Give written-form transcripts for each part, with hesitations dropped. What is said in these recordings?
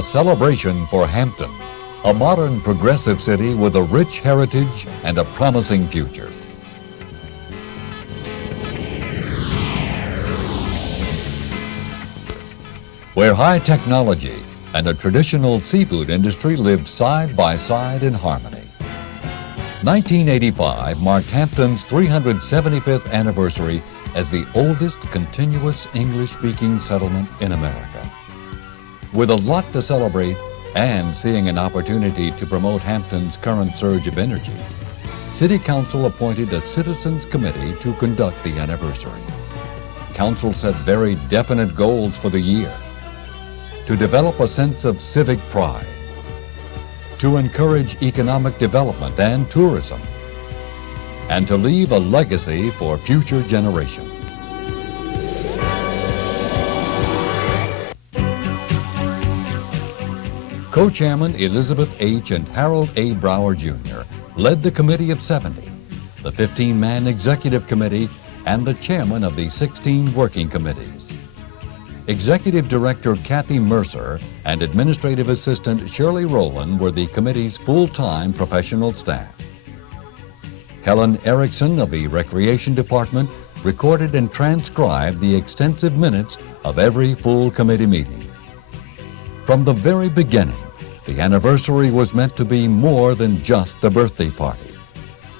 a celebration for Hampton, a modern progressive city with a rich heritage and a promising future. Where high technology and a traditional seafood industry live side by side in harmony. 1985 marked Hampton's 375th anniversary as the oldest continuous English-speaking settlement in America. With a lot to celebrate and seeing an opportunity to promote Hampton's current surge of energy, City Council appointed a Citizens Committee to conduct the anniversary. Council set very definite goals for the year: to develop a sense of civic pride, to encourage economic development and tourism, and to leave a legacy for future generations. Co-chairman Elizabeth H. and Harold A. Brower Jr. led the Committee of 70, the 15-man Executive Committee, and the chairman of the 16 working committees. Executive Director Kathy Mercer and Administrative Assistant Shirley Rowland were the committee's full-time professional staff. Helen Erickson of the Recreation Department recorded and transcribed the extensive minutes of every full committee meeting. From the very beginning, the anniversary was meant to be more than just a birthday party.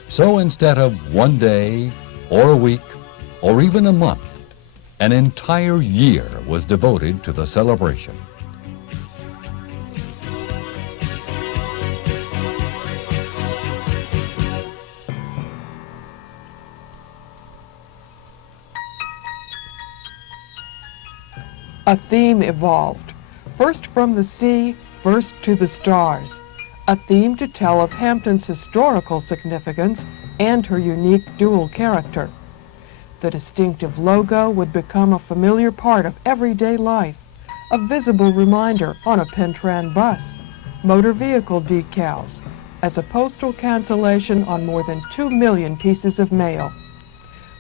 So instead of one day, or a week, or even a month, an entire year was devoted to the celebration. A theme evolved, first from the sea, first to the stars, a theme to tell of Hampton's historical significance and her unique dual character. The distinctive logo would become a familiar part of everyday life, a visible reminder on a Pentran bus, motor vehicle decals, as a postal cancellation on more than 2 million pieces of mail.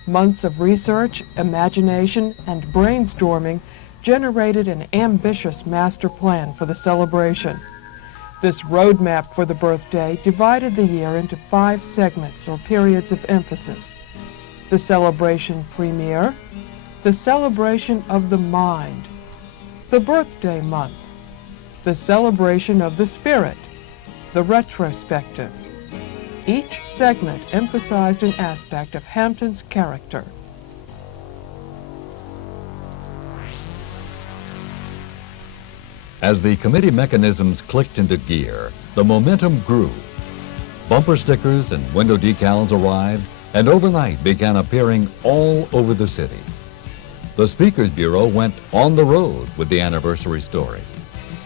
Months of research, imagination, and brainstorming generated an ambitious master plan for the celebration. This roadmap for the birthday divided the year into 5 segments or periods of emphasis: the celebration premiere, the celebration of the mind, the birthday month, the celebration of the spirit, the retrospective. Each segment emphasized an aspect of Hampton's character. As the committee mechanisms clicked into gear, the momentum grew. Bumper stickers and window decals arrived, and overnight began appearing all over the city. The Speakers Bureau went on the road with the anniversary story,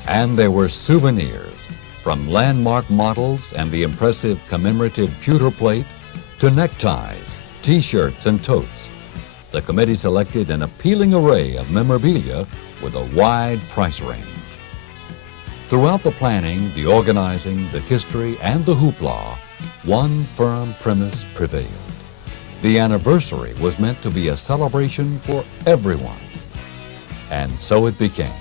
and there were souvenirs, from landmark models and the impressive commemorative pewter plate to neckties, t-shirts, and totes. The committee selected an appealing array of memorabilia with a wide price range. Throughout the planning, the organizing, the history, and the hoopla, one firm premise prevailed. The anniversary was meant to be a celebration for everyone, and so it became.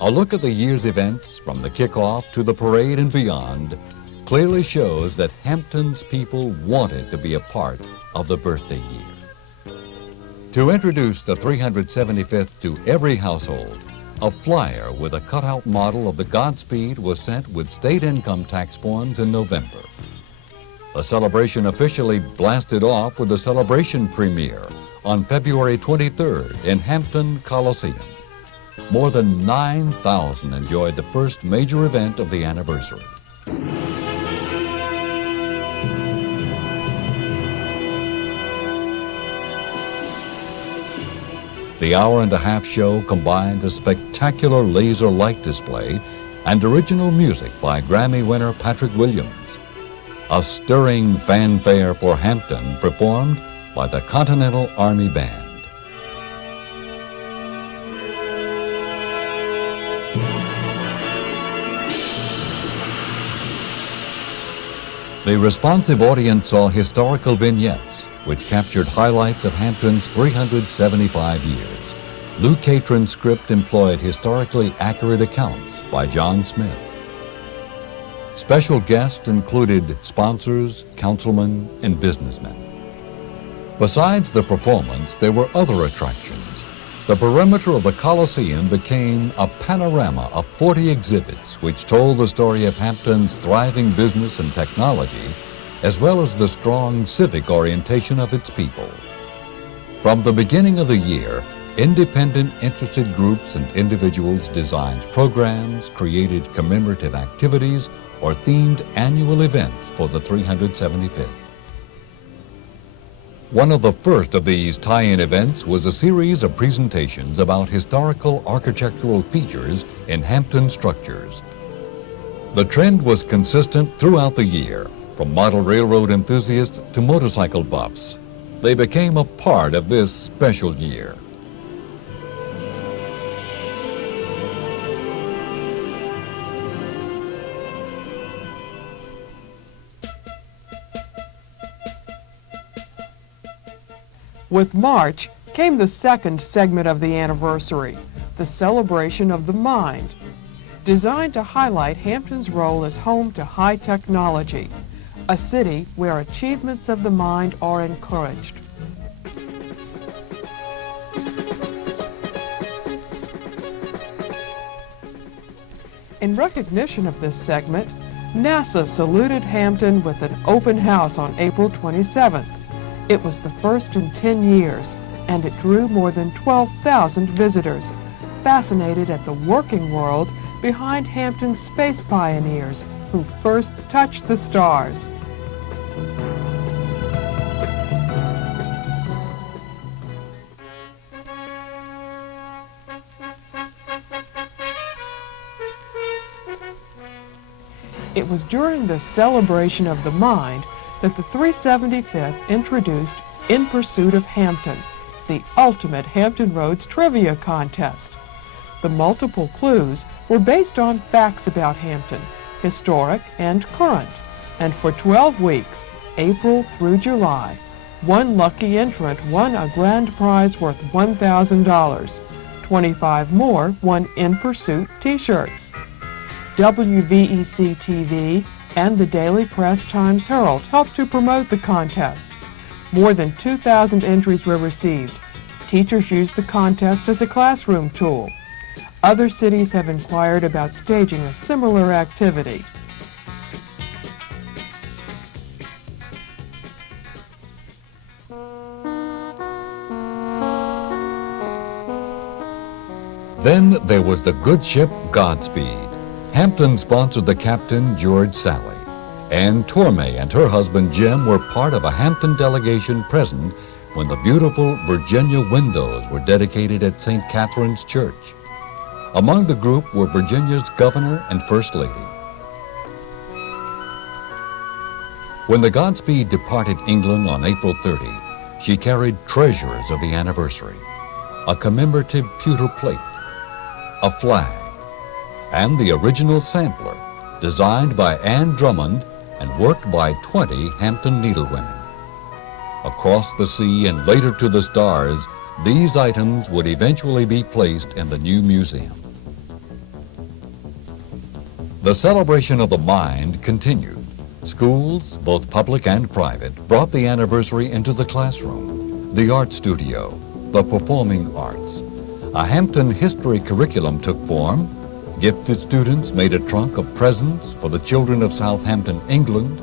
A look at the year's events, from the kickoff to the parade and beyond, clearly shows that Hampton's people wanted to be a part of the birthday year. To introduce the 375th to every household, a flyer with a cutout model of the Godspeed was sent with state income tax forms in November. The celebration officially blasted off with the celebration premiere on February 23rd in Hampton Coliseum. More than 9,000 enjoyed the first major event of the anniversary. The hour-and-a-half show combined a spectacular laser light display and original music by Grammy winner Patrick Williams. A stirring fanfare for Hampton performed by the Continental Army Band. The responsive audience saw historical vignettes, which captured highlights of Hampton's 375 years. Lou Catron's script employed historically accurate accounts by John Smith. Special guests included sponsors, councilmen, and businessmen. Besides the performance, there were other attractions. The perimeter of the Coliseum became a panorama of 40 exhibits which told the story of Hampton's thriving business and technology, as well as the strong civic orientation of its people. From the beginning of the year, independent interested groups and individuals designed programs, created commemorative activities, or themed annual events for the 375th. One of the first of these tie-in events was a series of presentations about historical architectural features in Hampton structures. The trend was consistent throughout the year, from model railroad enthusiasts to motorcycle buffs. They became a part of this special year. With March came the second segment of the anniversary, the Celebration of the Mind, designed to highlight Hampton's role as home to high technology, a city where achievements of the mind are encouraged. In recognition of this segment, NASA saluted Hampton with an open house on April 27th. It was the first in 10 years, and it drew more than 12,000 visitors, fascinated at the working world behind Hampton's space pioneers who first touched the stars. It was during the Celebration of the Mind that the 375th introduced In Pursuit of Hampton, the ultimate Hampton Roads trivia contest. The multiple clues were based on facts about Hampton, historic and current, and for 12 weeks, April through July, one lucky entrant won a grand prize worth $1,000. 25 more won In Pursuit t-shirts. WVEC-TV and the Daily Press-Times Herald helped to promote the contest. More than 2,000 entries were received. Teachers used the contest as a classroom tool. Other cities have inquired about staging a similar activity. Then there was the good ship Godspeed. Hampton sponsored the captain, George Sally, and Tormey and her husband, Jim, were part of a Hampton delegation present when the beautiful Virginia windows were dedicated at St. Catherine's Church. Among the group were Virginia's governor and first lady. When the Godspeed departed England on April 30, she carried treasures of the anniversary, a commemorative pewter plate, a flag, and the original sampler, designed by Anne Drummond and worked by 20 Hampton needlewomen. Across the sea and later to the stars, these items would eventually be placed in the new museum. The Celebration of the Mind continued. Schools, both public and private, brought the anniversary into the classroom, the art studio, the performing arts. A Hampton history curriculum took form. Gifted students made a trunk of presents for the children of Southampton, England.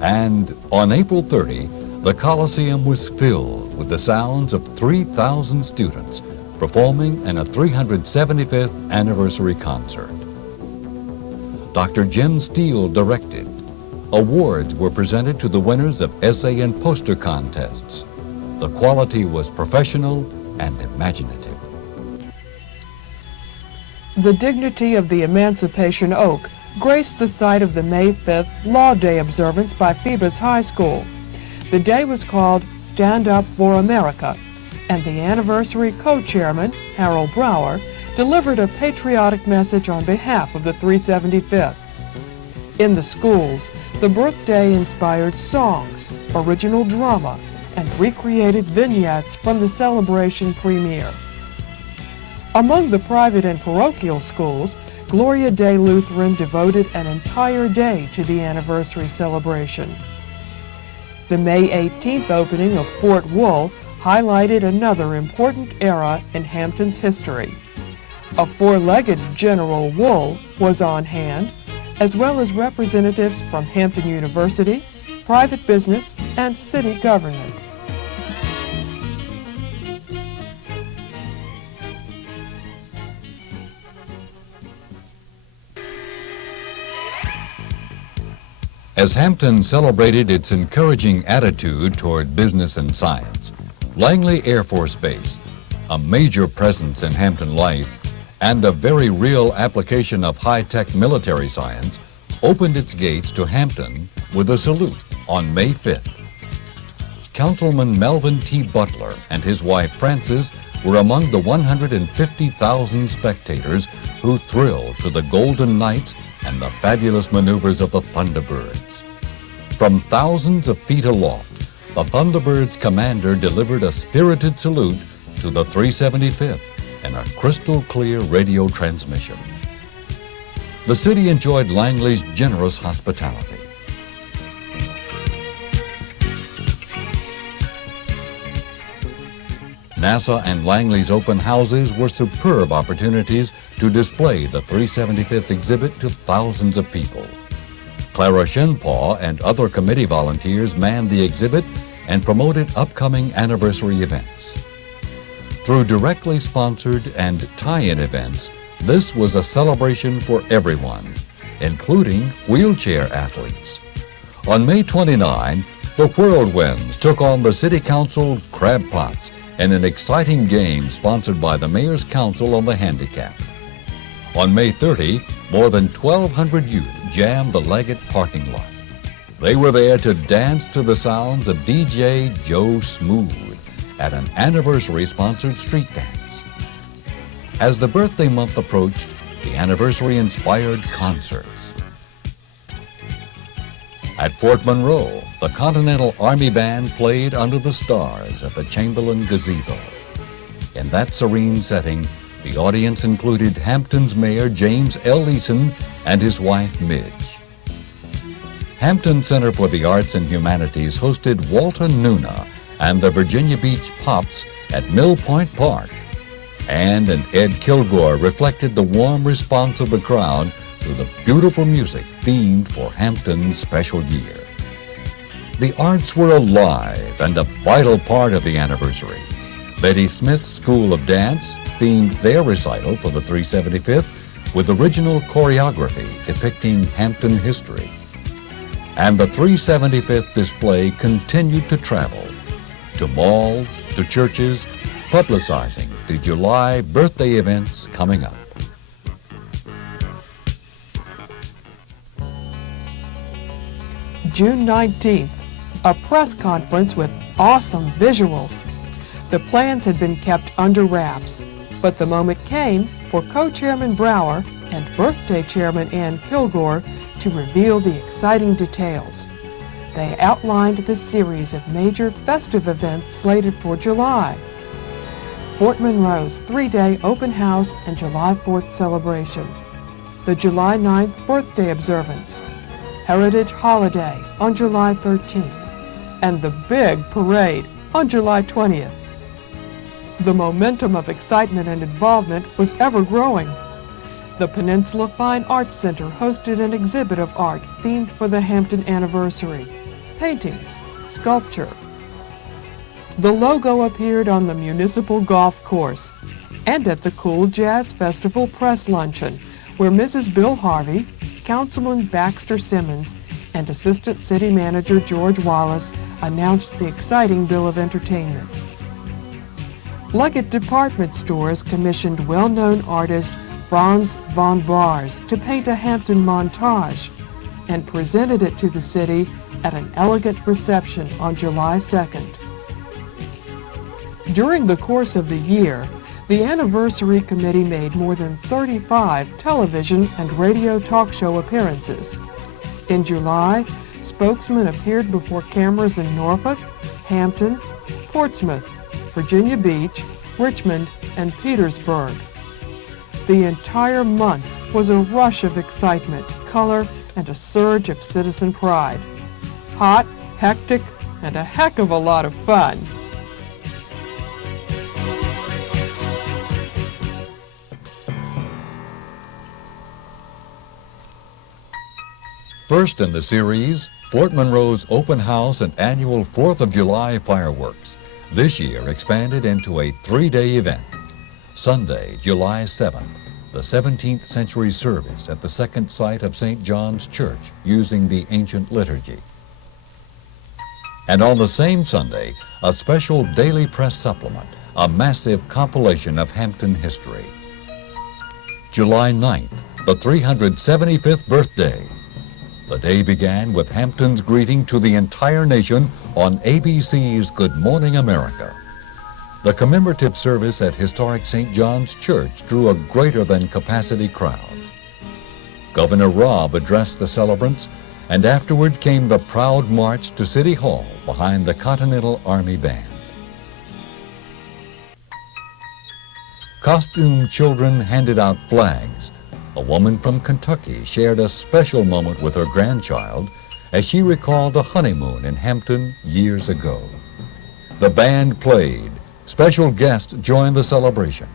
And on April 30, the Coliseum was filled with the sounds of 3,000 students performing in a 375th anniversary concert. Dr. Jim Steele directed. Awards were presented to the winners of essay and poster contests. The quality was professional and imaginative. The dignity of the Emancipation Oak graced the site of the May 5th Law Day observance by Phoebus High School. The day was called Stand Up for America, and the anniversary co-chairman, Harold Brower, delivered a patriotic message on behalf of the 375th. In the schools, the birthday inspired songs, original drama, and recreated vignettes from the celebration premiere. Among the private and parochial schools, Gloria Day Lutheran devoted an entire day to the anniversary celebration. The May 18th opening of Fort Wool highlighted another important era in Hampton's history. A four-legged General Wool was on hand, as well as representatives from Hampton University, private business, and city government. As Hampton celebrated its encouraging attitude toward business and science, Langley Air Force Base, a major presence in Hampton life and a very real application of high-tech military science, opened its gates to Hampton with a salute on May 5th. Councilman Melvin T. Butler and his wife Frances were among the 150,000 spectators who thrilled to the Golden Knights and the fabulous maneuvers of the Thunderbirds. From thousands of feet aloft, the Thunderbirds commander delivered a spirited salute to the 375th in a crystal-clear radio transmission. The city enjoyed Langley's generous hospitality. NASA and Langley's open houses were superb opportunities to display the 375th exhibit to thousands of people. Clara Shenpaw and other committee volunteers manned the exhibit and promoted upcoming anniversary events. Through directly sponsored and tie-in events, this was a celebration for everyone, including wheelchair athletes. On May 29, the Whirlwinds took on the City Council Crab Pots in an exciting game sponsored by the Mayor's Council on the Handicapped. On May 30, more than 1,200 youth jammed the Leggett parking lot. They were there to dance to the sounds of DJ Joe Smooth at an anniversary-sponsored street dance. As the birthday month approached, the anniversary-inspired concerts. At Fort Monroe, the Continental Army Band played Under the Stars at the Chamberlain Gazebo. In that serene setting, the audience included Hampton's Mayor James L. Eason and his wife Midge. Hampton Center for the Arts and Humanities hosted Walter Nuna and the Virginia Beach Pops at Mill Point Park. And Ed Kilgore reflected the warm response of the crowd to the beautiful music themed for Hampton's special year. The arts were alive and a vital part of the anniversary. Betty Smith's School of Dance themed their recital for the 375th with original choreography depicting Hampton history. And the 375th display continued to travel to malls, to churches, publicizing the July birthday events coming up. June 19th, a press conference with awesome visuals. The plans had been kept under wraps, but the moment came for co-chairman Brower and birthday chairman Ann Kilgore to reveal the exciting details. They outlined the series of major festive events slated for July. Fort Monroe's 3-day open house and July 4th celebration. The July 9th birthday observance. Heritage Holiday on July 13th. And the big parade on July 20th. The momentum of excitement and involvement was ever growing. The Peninsula Fine Arts Center hosted an exhibit of art themed for the Hampton anniversary. Paintings, sculpture. The logo appeared on the municipal golf course and at the Cool Jazz Festival press luncheon, where Mrs. Bill Harvey, Councilman Baxter Simmons, and Assistant City Manager George Wallace announced the exciting bill of entertainment. Leggett Department Stores commissioned well-known artist Franz von Bars to paint a Hampton montage and presented it to the city at an elegant reception on July 2nd. During the course of the year, the Anniversary Committee made more than 35 television and radio talk show appearances. In July, spokesmen appeared before cameras in Norfolk, Hampton, Portsmouth, Virginia Beach, Richmond, and Petersburg. The entire month was a rush of excitement, color, and a surge of citizen pride. Hot, hectic, and a heck of a lot of fun. First in the series, Fort Monroe's open house and annual 4th of July fireworks, this year expanded into a 3-day event. Sunday, July 7th, the 17th century service at the second site of St. John's Church using the ancient liturgy. And on the same Sunday, a special daily press supplement, a massive compilation of Hampton history. July 9th, the 375th birthday. The day began with Hampton's greeting to the entire nation on ABC's Good Morning America. The commemorative service at historic St. John's Church drew a greater than capacity crowd. Governor Robb addressed the celebrants, and afterward came the proud march to City Hall behind the Continental Army Band. Costumed children handed out flags. A woman from Kentucky shared a special moment with her grandchild as she recalled a honeymoon in Hampton years ago. The band played, special guests joined the celebration,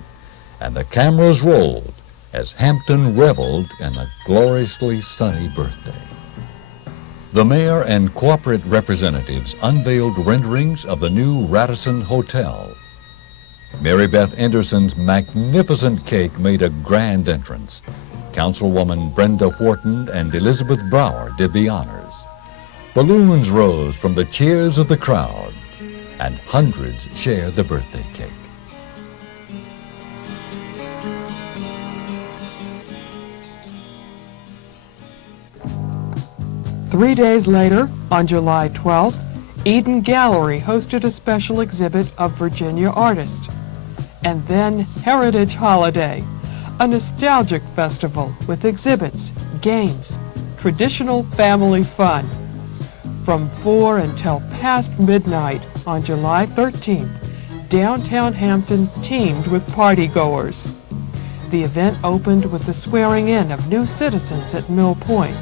and the cameras rolled as Hampton reveled in a gloriously sunny birthday. The mayor and corporate representatives unveiled renderings of the new Radisson Hotel. Mary Beth Anderson's magnificent cake made a grand entrance. Councilwoman Brenda Wharton and Elizabeth Brower did the honors. Balloons rose from the cheers of the crowd, and hundreds shared the birthday cake. Three days later, on July 12th, Eden Gallery hosted a special exhibit of Virginia artists. And then Heritage Holiday, a nostalgic festival with exhibits, games, traditional family fun. From 4 until past midnight on July 13th, downtown Hampton teemed with partygoers. The event opened with the swearing in of new citizens at Mill Point.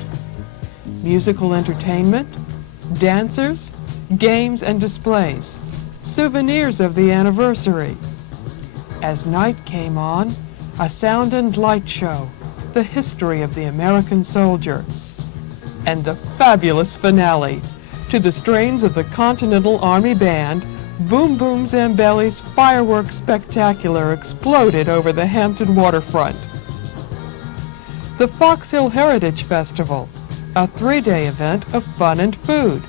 Musical entertainment, dancers, games and displays, souvenirs of the anniversary. As night came on, a sound and light show, the history of the American soldier, and the fabulous finale. To the strains of the Continental Army Band, Boom Boom Zambelli's fireworks spectacular exploded over the Hampton waterfront. The Fox Hill Heritage Festival, a 3-day event of fun and food.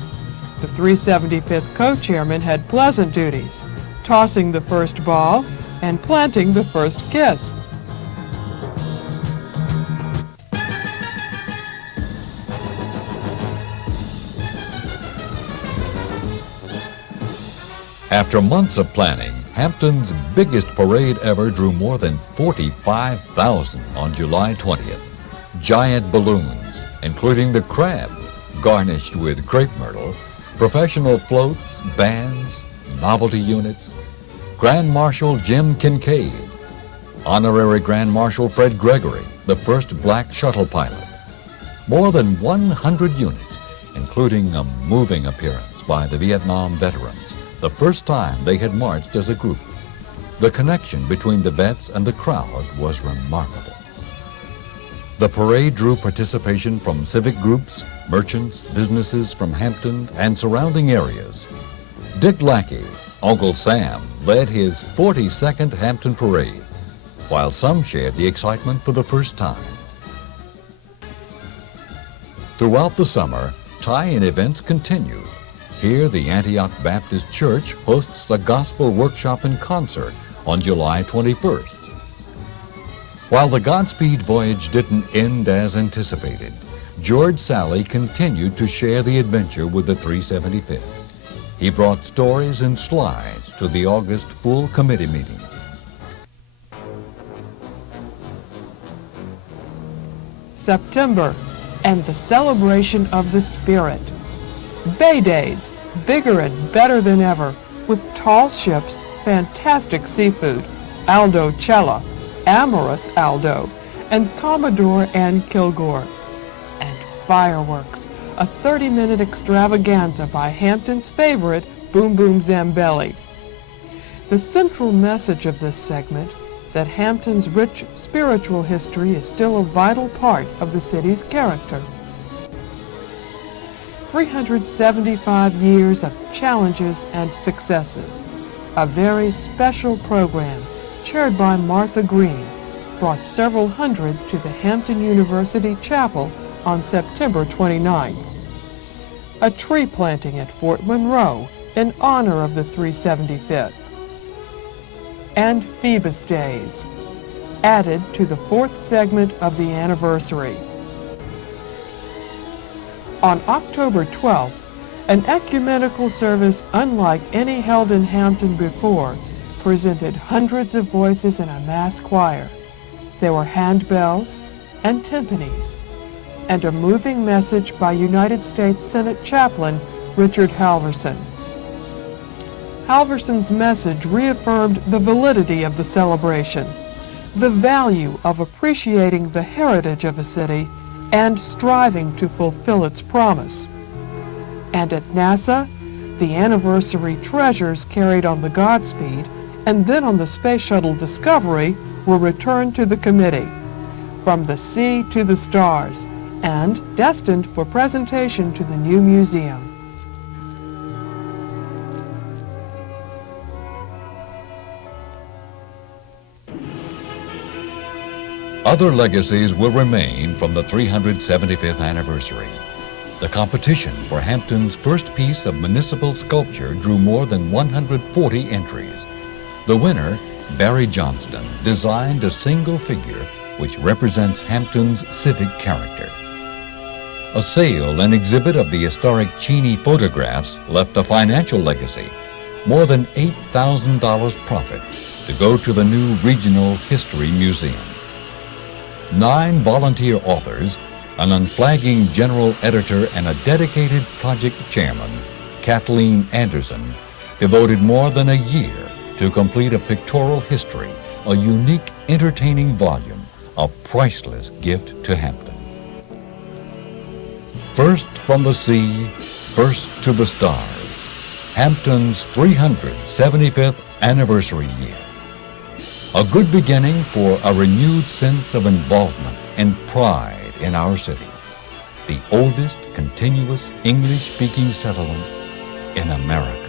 The 375th co-chairman had pleasant duties, tossing the first ball and planting the first kiss. After months of planning, Hampton's biggest parade ever drew more than 45,000 on July 20th. Giant balloons, including the crab, garnished with crepe myrtle, professional floats, bands, novelty units, Grand Marshal Jim Kincaid, Honorary Grand Marshal Fred Gregory, the first black shuttle pilot. More than 100 units, including a moving appearance by the Vietnam veterans, the first time they had marched as a group. The connection between the vets and the crowd was remarkable. The parade drew participation from civic groups, merchants, businesses from Hampton and surrounding areas. Dick Lackey, Uncle Sam, led his 42nd Hampton Parade, while some shared the excitement for the first time. Throughout the summer, tie-in events continued. Here, the Antioch Baptist Church hosts a gospel workshop and concert on July 21st. While the Godspeed voyage didn't end as anticipated, George Sally continued to share the adventure with the 375th. He brought stories and slides to the August full committee meeting. September, and the celebration of the spirit. Bay days, bigger and better than ever, with tall ships, fantastic seafood, Aldo Cella, Amorous Aldo, and Commodore Ann Kilgore. And fireworks, a 30-minute extravaganza by Hampton's favorite, Boom Boom Zambelli. The central message of this segment, that Hampton's rich spiritual history is still a vital part of the city's character. 375 years of challenges and successes. A very special program, chaired by Martha Green, brought several hundred to the Hampton University Chapel on September 29th. A tree planting at Fort Monroe in honor of the 375th. And Phoebus Days, added to the fourth segment of the anniversary. On October 12th, an ecumenical service unlike any held in Hampton before presented hundreds of voices in a mass choir. There were handbells and timpanis, and a moving message by United States Senate Chaplain Richard Halverson. Halverson's message reaffirmed the validity of the celebration, the value of appreciating the heritage of a city and striving to fulfill its promise. And at NASA, the anniversary treasures carried on the Godspeed and then on the Space Shuttle Discovery were returned to the committee, from the sea to the stars, and destined for presentation to the new museum. Other legacies will remain from the 375th anniversary. The competition for Hampton's first piece of municipal sculpture drew more than 140 entries. The winner, Barry Johnston, designed a single figure which represents Hampton's civic character. A sale and exhibit of the historic Cheney photographs left a financial legacy, more than $8,000 profit, to go to the new Regional History Museum. 9 volunteer authors, an unflagging general editor, and a dedicated project chairman, Kathleen Anderson, devoted more than a year to complete a pictorial history, a unique, entertaining volume, a priceless gift to Hampton. First from the sea, first to the stars, Hampton's 375th anniversary year. A good beginning for a renewed sense of involvement and pride in our city, the oldest continuous English-speaking settlement in America.